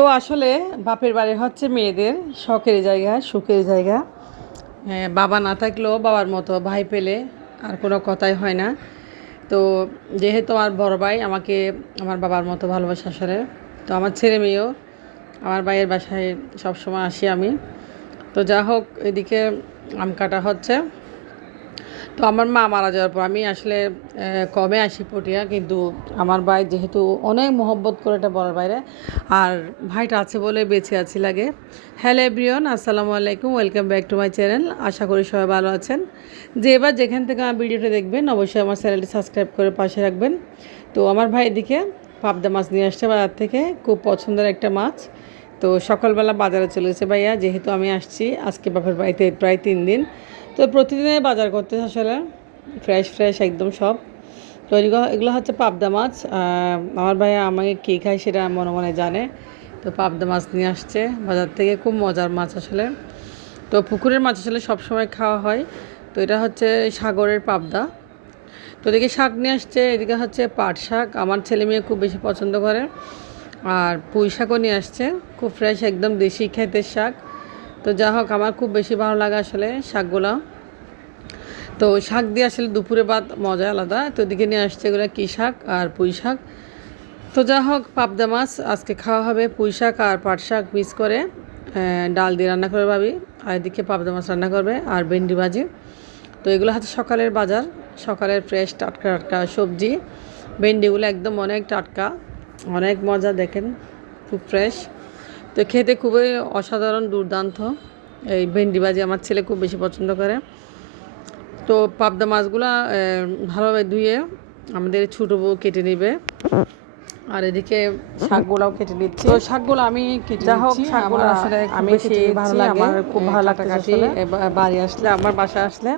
তো আসলে বাপের বাড়ি হচ্ছে মেয়েদের শখের জায়গা, সুখের জায়গা। বাবা না থাকলেও বাবার মতো ভাই পেলে আর কোনো কথাই হয় না। তো যেহেতু আমার বড় ভাই আমাকে আমার বাবার মতো ভালোবাসে আসলে, তো আমার ছেলে মেয়েও আমার ভাইয়ের বাসায় সবসময় আসি আমি। তো যা হোক, এদিকে আম কাটা হচ্ছে। তো আমার মা মারা যাওয়ার পর আমি আসলে কমে আসি পটিয়া, কিন্তু আমার ভাই যেহেতু অনেক মহব্বত করে এটা বলার বাইরে, আর ভাইটা আছে বলে বেঁচে আছি লাগে। হ্যালো এভরিওয়ান, আসসালামু আলাইকুম, welcome back to my channel. আশা করি সবাই ভালো আছেন। যে এবার যেখান থেকে আমার ভিডিওটা দেখবেন অবশ্যই আমার চ্যানেলটি সাবস্ক্রাইব করে পাশে রাখবেন। তো আমার ভাই এদিকে পাবদা মাছ নিয়ে আসছে বাজার থেকে, খুব পছন্দের একটা মাছ। তো সকালবেলা বাজারে চলে গেছে ভাইয়া, যেহেতু আমি আসছি আজকে বাপের বাড়িতে প্রায় 3 দিন। তো প্রতিদিনের বাজার করতে আসলে ফ্রেশ ফ্রেশ একদম সব। তো এগুলো হচ্ছে পাবদা মাছ। আমার ভাইয়া আমাকে কী খায় সেটা মনে মনে জানে। তো পাবদা মাছ নিয়ে আসছে বাজার থেকে, খুব মজার মাছ আসলে। তো পুকুরের মাছ আসলে সবসময় খাওয়া হয়। তো এটা হচ্ছে সাগরের পাবদা। তো এদিকে শাক নিয়ে আসছে, এদিকে হচ্ছে পাট শাক, আমার ছেলে মেয়ে খুব বেশি পছন্দ করে। আর পুঁই শাকও নিয়ে আসছে, খুব ফ্রেশ একদম দেশি ক্ষেতের শাক। তো যা হোক, আমার খুব বেশি ভালো লাগে আসলে শাকগুলো। তো শাক দিয়ে আসলে দুপুরে ভাত মজা আলাদা। তো এদিকে নিয়ে আসছে এগুলো কী শাক আর পুঁই শাক। তো যা হোক, পাবদা মাছ আজকে খাওয়া হবে, পুঁই শাক আর পাট শাক মিক্স করে ডাল দিয়ে রান্না করে ভাবি। আর এদিকে পাবদা মাছ রান্না করবে আর ভেন্ডি ভাজি। তো এগুলো হচ্ছে সকালের বাজার, সকালের ফ্রেশ টাটকা টাটকা সবজি। ভেন্ডিগুলো একদম অনেক টাটকা, অনেক মজা, দেখেন খুব ফ্রেশ। তো খেতে খুবই অসাধারণ, দুর্দান্ত এই ভেন্ডি ভাজি আমার ছেলে খুব বেশি পছন্দ করে। তো পাবদা মাছগুলো ভালোভাবে ধুয়ে আমাদের ছোটো বউ কেটে নেবে। আর এদিকে শাকগুলাও কেটে নিচ্ছি। তো শাকগুলো আমি কেটে নিচ্ছি, শাকগুলো আসলে আমি বেশি ভালো লাগে, আমার খুব ভালো লাগতেছে বাড়ি আসলে, আমার বাসায় আসলে।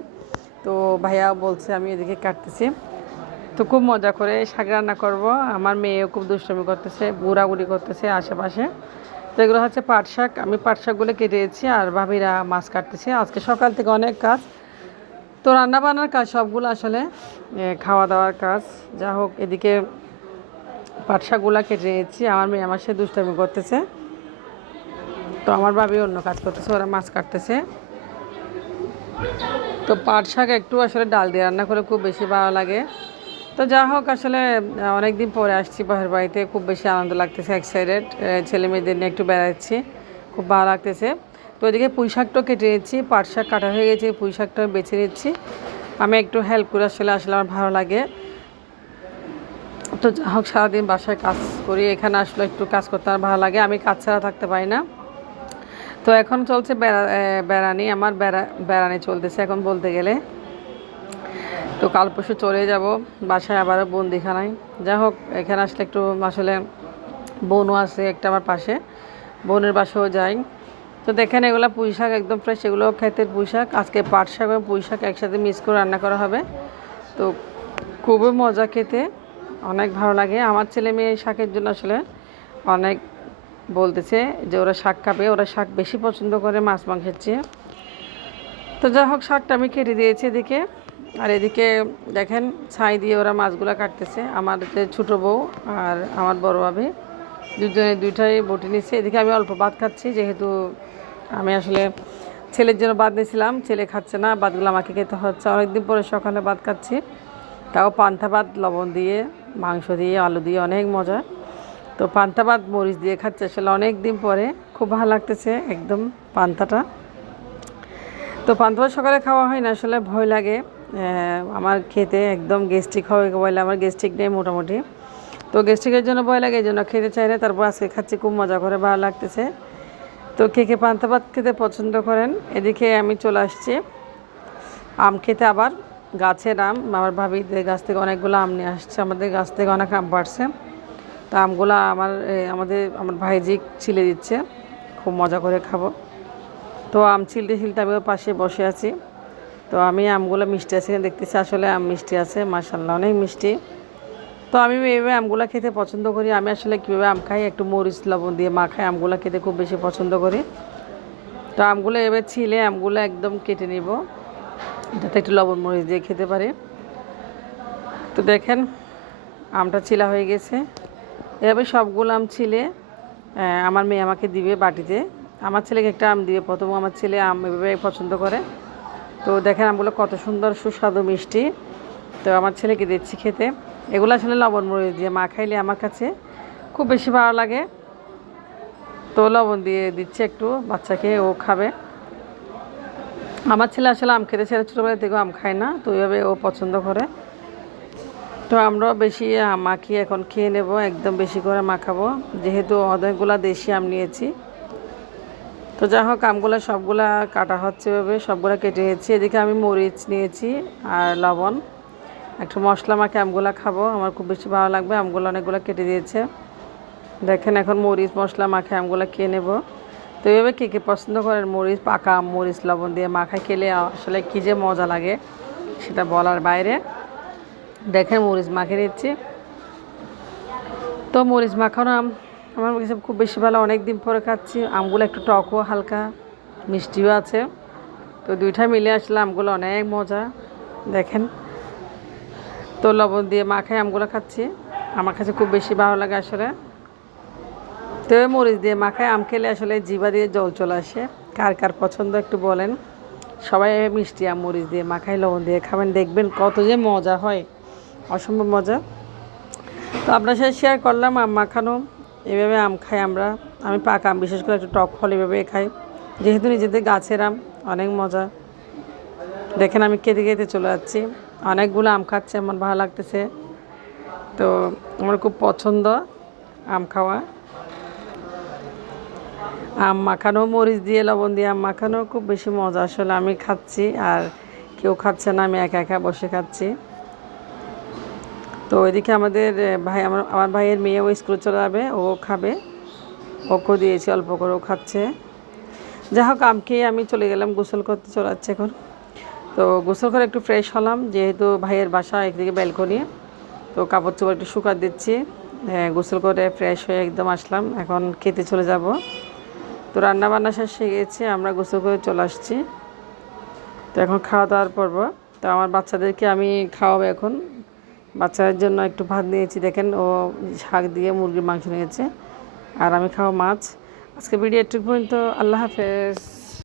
তো ভাইয়া বলছে আমি এদিকে কাটতেছি। তো খুব মজা করে শাক রান্না করব। আমার মেয়েও খুব দুষ্টুমি করতেছে, ঘোরাঘুরি করতেছে আশেপাশে। তো এগুলো হচ্ছে পাট শাক, আমি পাট শাকগুলো কেটেছি আর ভাবিরা মাছ কাটতেছে। আজকে সকাল থেকে অনেক কাজ, তো রান্না বান্নার কাজ সবগুলো আসলে খাওয়া দাওয়ার কাজ। যা হোক, এদিকে পাট শাকগুলো কেটে নিয়েছি, আমার মেয়ে আমার সাথে দুষ্টামি করতেছে। তো আমার ভাবি অন্য কাজ করতেছে, ওরা মাছ কাটতেছে। তো পাট শাক একটু আসলে ডাল দিয়ে রান্না করে খুব বেশি ভালো লাগে। তো যা হোক, আসলে অনেক দিন পরে আসছি বাহির বাড়িতে, খুব বেশি আনন্দ লাগতেছে, এক্সাইটেড। ছেলে মেয়েদের নিয়ে একটু বেড়াচ্ছি, খুব ভালো লাগতেছে। তো এদিকে পুঁই শাকটাও কেটে নিচ্ছি, পাট শাক কাটা হয়ে গেছে, পুঁই শাকটাও বেছে নিচ্ছি। আমি একটু হেল্প করে আসলে আসলে আমার ভালো লাগে। তো যা হোক, সারাদিন বাসায় কাজ করি, এখানে আসলে একটু কাজ করতে আমার ভালো লাগে, আমি কাজ ছাড়া থাকতে পারি না। তো এখন চলছে বেড়ানি, আমার বেড়ানি চলতেছে এখন বলতে গেলে। তো কাল পরশু চলে যাব বাসায়, আবারও বন্দিখানায়। যা হোক, এখানে আসলে একটু আসলে বোনও আছে একটা আমার পাশে, বোনের বাসাও যাই। তো দেখেন এগুলো পুঁই শাক একদম ফ্রেশ, এগুলো ক্ষেতের পুঁই শাক। আজকে পাট শাক এবং পুঁই শাক একসাথে মিক্স করে রান্না করা হবে। তো খুবই মজা খেতে, অনেক ভালো লাগে। আমার ছেলে মেয়ে শাকের জন্য আসলে অনেক বলতেছে যে ওরা শাক খাবে, ওরা শাক বেশি পছন্দ করে মাছ মাংসের চেয়ে। তো যাই হোক, শাকটা আমি কেটে দিয়েছি এদিকে। আর এদিকে দেখেন ছাই দিয়ে ওরা মাছগুলো কাটতেছে, আমার যে ছোটো বউ আর আমার বড় ভাবি দুজনে দুইটাই বটি নিচ্ছে। এদিকে আমি অল্প ভাত খাচ্ছি, যেহেতু আমি আসলে ছেলের জন্য ভাত নিয়েছিলাম, ছেলে খাচ্ছে না, ভাতগুলো আমাকে খেতে হচ্ছে। অনেকদিন পরে সকালে ভাত খাচ্ছি, তাও পান্তা ভাত, লবণ দিয়ে, মাংস দিয়ে, আলু দিয়ে, অনেক মজা। তো পান্তা ভাত মরিচ দিয়ে খাচ্ছে আসলে অনেক দিন পরে, খুব ভালো লাগতেছে একদম পান্তাটা। তো পান্তা ভাত সকালে খাওয়া হয় না আসলে, ভয় লাগে আমার খেতে, একদম গ্যাস্ট্রিক হবে বলে, আমার গ্যাস্ট্রিক নেই মোটামুটি। তো গ্যাস্ট্রিকের জন্য ভয় লাগে, এই জন্য খেতে চাই না। তারপর আজকে খাচ্ছি, খুব মজা করে, ভালো লাগতেছে। তো কে কে পান্তা ভাত খেতে পছন্দ করেন। এদিকে আমি চলে আসছি আম খেতে, আবার গাছের আম, আমার ভাবিদের গাছ থেকে অনেকগুলো আম নিয়ে আসছে, আমাদের গাছ থেকে অনেক আম পাড়ছে। তা আমগুলো আমার ভাইজি ছিলে দিচ্ছে, খুব মজা করে খাবো। তো আম ছিলতে ছিলতে আমি ওর পাশে বসে আছি। তো আমি আমগুলো মিষ্টি আছে দেখতেছি, আসলে আম মিষ্টি আছে, মাশাআল্লাহ অনেক মিষ্টি। তো আমি এইভাবে আমগুলো খেতে পছন্দ করি। আমি আসলে কীভাবে আম খাই, একটু মরিচ লবণ দিয়ে মাখাই আমগুলো খেতে খুব বেশি পছন্দ করি। তো আমগুলো এবার ছিলে আমগুলো একদম কেটে নিব, যাতে একটু লবণ মরিচ দিয়ে খেতে পারি। তো দেখেন আমটা ছিলা হয়ে গেছে, এভাবে সবগুলো আম ছিলে আমার মেয়ে আমাকে দিবে বাটিতে। আমার ছেলেকে একটা আম দিবে প্রথম। আমার ছেলে আম এভাবে পছন্দ করে। তো দেখেন আমগুলো কত সুন্দর সুস্বাদু মিষ্টি। তো আমার ছেলেকে দিচ্ছি খেতে। এগুলো আসলে লবণ মরিচ দিয়ে মাখাইলে আমার কাছে খুব বেশি ভালো লাগে। তো লবণ দিয়ে দিচ্ছে একটু বাচ্চাকে, ও খাবে। আমার ছেলে আসলে আম খেতে ছেড়ে ছোটোবেলা থেকেও আম খায় না, তো ওইভাবে ও পছন্দ করে। তো আমরাও বেশি আম মাখিয়ে এখন খেয়ে নেব, একদম বেশি করে মাখাবো, যেহেতু অনেকগুলা দেশি আম নিয়েছি। তো যাই হোক আমগুলো সবগুলা কাটা হচ্ছে এভাবে, সবগুলা কেটে নিয়েছি। এদিকে আমি মরিচ নিয়েছি আর লবণ, একটু মশলা মাখে আমগুলা খাবো, আমার খুব বেশি ভালো লাগবে। আমগুলো অনেকগুলো কেটে দিয়েছে। দেখেন এখন মরিচ মশলা মাখে আমগুলো খেয়ে নেব। তো এইভাবে কে কে পছন্দ করেন মরিচ, পাকা আম মরিচ লবণ দিয়ে মাখায় খেলে আসলে কী যে মজা লাগে সেটা বলার বাইরে। দেখেন মরিচ মাখিয়ে নিচ্ছি। তো মরিচ মাখানো আম আমার কাছে খুব বেশি ভালো, অনেক দিন পরে খাচ্ছি। আমগুলো একটু টকও হালকা মিষ্টিও আছে, তো দুইটা মিলে আসলে আমগুলো অনেক মজা। দেখেন তো লবণ দিয়ে মাখায় আমগুলো খাচ্ছি, আমার কাছে খুব বেশি ভালো লাগে আসলে। তো মরিচ দিয়ে মাখায় আম খেলে আসলে জিভা দিয়ে জল চলে আসে। কার কার পছন্দ একটু বলেন। সবাই মিষ্টি আম মরিচ দিয়ে মাখায় লবণ দিয়ে খাবেন, দেখবেন কত যে মজা হয়, অসম্ভব মজা। তো আপনার সাথে শেয়ার করলাম আম মাখানো। এভাবে আম খাই আমরা। আমি পাকা আম বিশেষ করে একটু টক ফল এভাবে খাই, যেহেতু নিজেদের গাছের আম, অনেক মজা। দেখেন আমি খেতে খেতে চলে যাচ্ছি, অনেকগুলো আম খাচ্ছে, আমার ভালো লাগতেছে। তো আমার খুব পছন্দ আম খাওয়া। আম মাখানো মরিচ দিয়ে লবণ দিয়ে আম মাখানো খুব বেশি মজা আসলে। আমি খাচ্ছি আর কেউ খাচ্ছে না, আমি একা একা বসে খাচ্ছি। তো এদিকে আমাদের ভাই, আমার ভাইয়ের মেয়েও স্কুলে চলে যাবে, ও খাবে, ওকেও দিয়েছি অল্প করে, ও খাচ্ছে। যাই হোক আম খেয়ে আমি চলে গেলাম, গোসল করতে চলে যাচ্ছে এখন। তো গোসল করে একটু ফ্রেশ হলাম, যেহেতু ভাইয়ের বাসা একদিকে ব্যালকনি, তো কাপড় চোপড় একটু শুকা দিচ্ছি। গোসল করে ফ্রেশ হয়ে একদম আসলাম, এখন খেতে চলে যাব। তো রান্না বান্না শেষ হয়ে গেছে, আমরা গোসল করে চলে আসছি। তো এখন খাওয়া দাওয়ার পর্ব। তো আমার বাচ্চাদেরকে আমি খাওয়াবো এখন। বাচ্চাদের জন্য একটু ভাত নিয়েছি, দেখেন ও শাক দিয়ে মুরগির মাংস নিয়েছে, আর আমি খাওয়া মাছ। আজকে ভিডিও একটু পর্যন্ত। আল্লাহ হাফেজ।